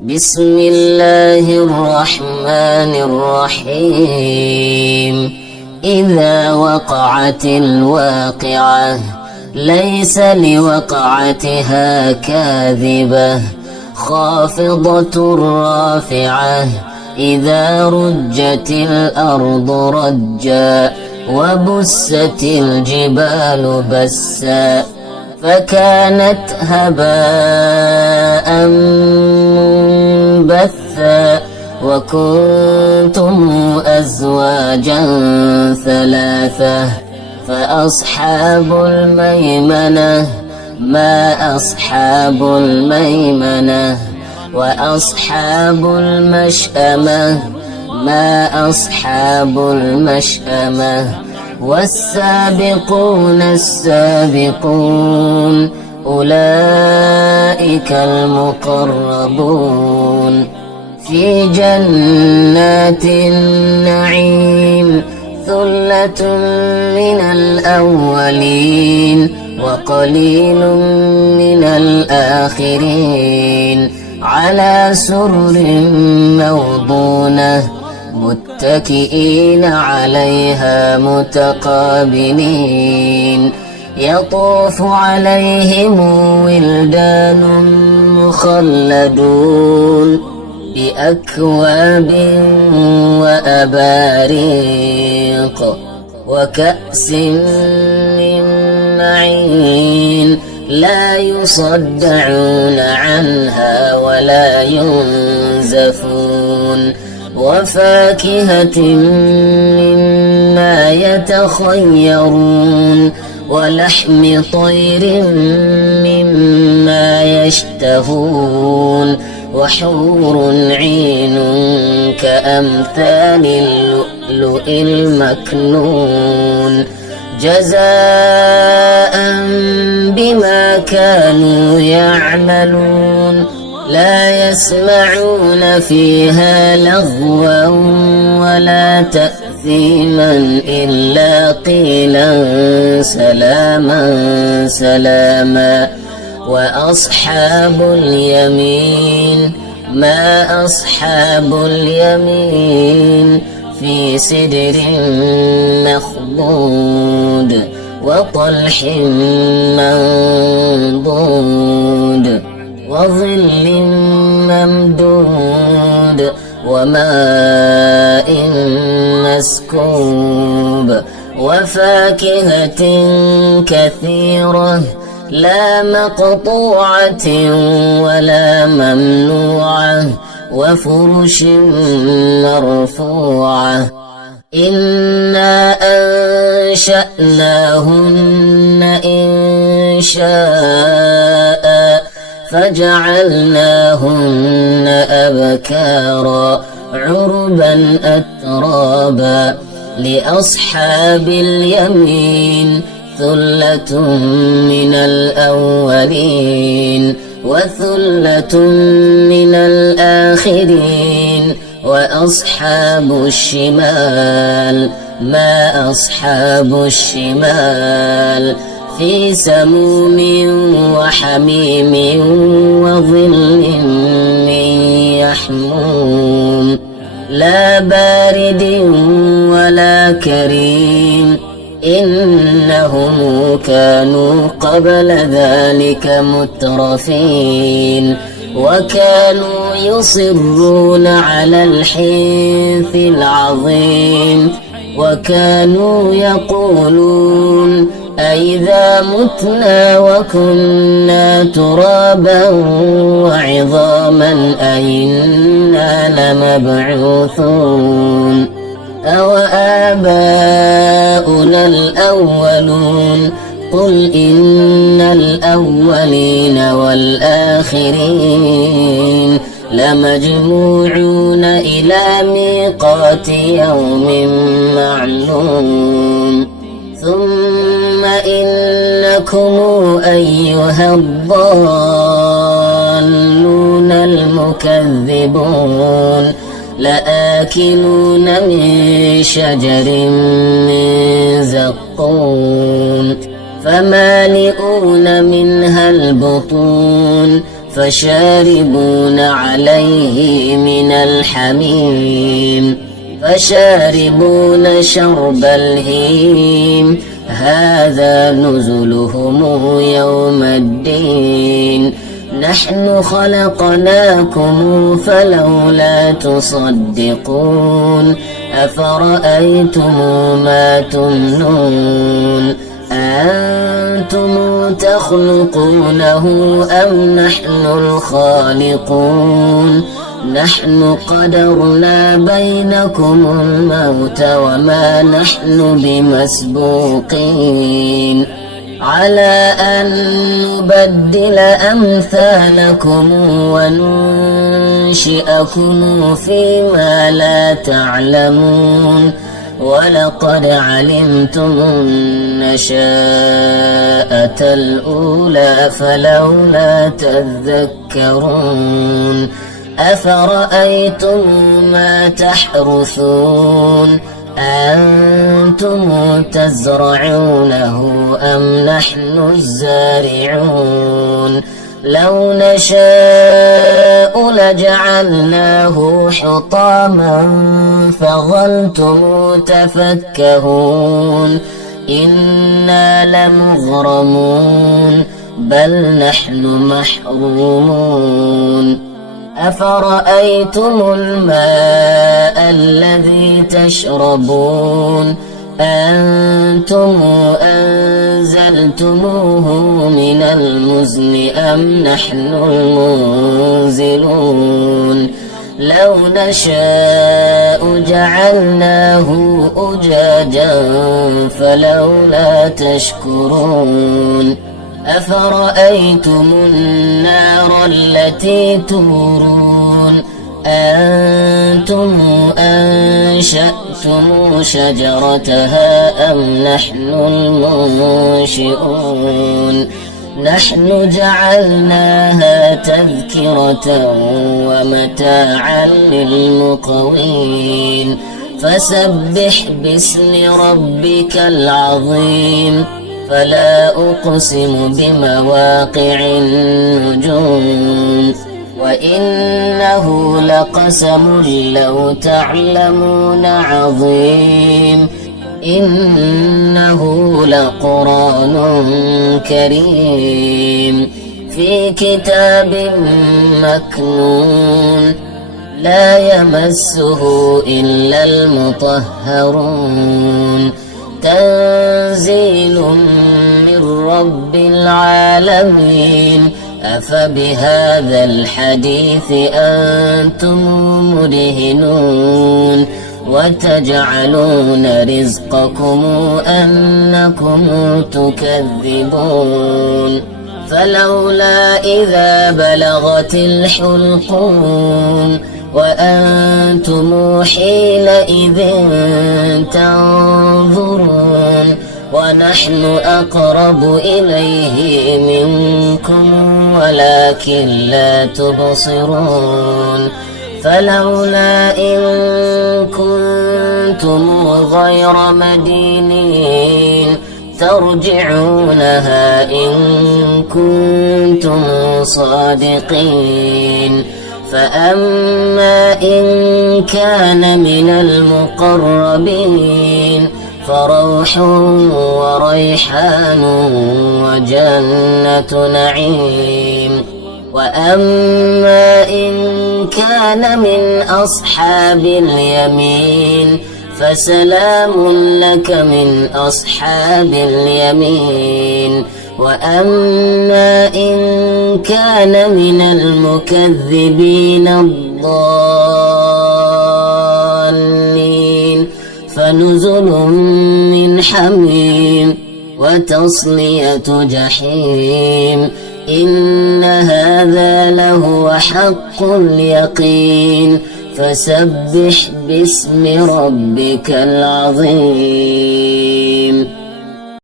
بسم الله الرحمن الرحيم. إذا وقعت الواقعة ليس لوقعتها كاذبة خافضة رافعة إذا رجت الأرض رجا وبست الجبال بسا فكانت هباء منبثا وكنتم أزواجا ثلاثة فأصحاب الميمنة ما أصحاب الميمنة وأصحاب المشأمة ما أصحاب المشأمة والسابقون السابقون أولئك المقربون في جنات النعيم ثلة من الأولين وقليل من الآخرين على سرر موضونة متكئين عليها متقابلين يطوف عليهم ولدان مخلدون بأكواب وأباريق وكأس من معين لا يصدعون عنها ولا ينزفون وفاكهة مما يتخيرون ولحم طير مما يشتهون وحور عين كأمثال اللؤلؤ المكنون جزاء بما كانوا يعملون لا يسمعون فيها لغوا ولا تأثيما إلا قيلا سلاما سلاما وأصحاب اليمين ما أصحاب اليمين في سدر مخضود وطلح منضود وظل ممدود وماء مسكوب وفاكهة كثيرة لا مقطوعة ولا ممنوعة وفرش مرفوعة إنا أنشأناهن إنشاء فجعلناهن أبكارا عربا أترابا لأصحاب اليمين ثلة من الأولين وثلة من الآخرين وأصحاب الشمال ما أصحاب الشمال في سموم وحميم وظل من يحموم لا بارد ولا كريم إنهم كانوا قبل ذلك مترفين وكانوا يصرون على الحنث العظيم وكانوا يقولون أئذا متنا وكنا ترابا وعظاما أئنا لمبعوثون أو آباؤنا الأولون قل إن الأولين والآخرين لمجموعون إلى ميقات يوم معلوم ثم إنكم أيها الضالون المكذبون لآكلون من شجر من زقوم فمالئون منها البطون فشاربون عليه من الحميم فشاربون شرب الهيم هذا نزلهم يوم الدين نحن خلقناكم فلولا تصدقون أفرأيتم ما تمنون أنتم تخلقونه أم نحن الخالقون نحن قدرنا بينكم الموت وما نحن بمسبوقين على أن نبدل أمثالكم وننشئكم فيما لا تعلمون ولقد علمتم النشاءة الأولى فلولا تذكرون أفرأيتم ما تحرثون أنتم تزرعونه أم نحن الزارعون لو نشاء لجعلناه حطاما فظلتم تفكهون إنا لمغرمون بل نحن محرومون أفرأيتم الماء الذي تشربون أنتم أنزلتموه من المزن أم نحن المنزلون لو نشاء جعلناه أجاجا فلولا تشكرون أفرأيتم النار التي تورون أنتم أنشأتم شجرتها أم نحن المنشئون نحن جعلناها تذكرة ومتاعا للمقوين فسبح باسم ربك العظيم فلا أقسم بمواقع النجوم وإنه لقسم لو تعلمون عظيم إنه لقرآن كريم في كتاب مكنون لا يمسه إلا المطهرون تنزيل من رب العالمين أفبهذا الحديث أنتم مدهنون وتجعلون رزقكم أنكم تكذبون فلولا إذا بلغت الحلقوم وأنتم حينئذ تنظرون ونحن أقرب إليه منكم ولكن لا تبصرون فلولا إن كنتم غير مدينين ترجعونها إن كنتم صادقين فأما إن كان من المقربين فروح وريحان وجنة نعيم وأما إن كان من أصحاب اليمين فسلام لك من أصحاب اليمين وأما إن كان من المكذبين الضالين فنزل من حميم وتصلية جحيم إن هذا لهو حق اليقين فسبح باسم ربك العظيم.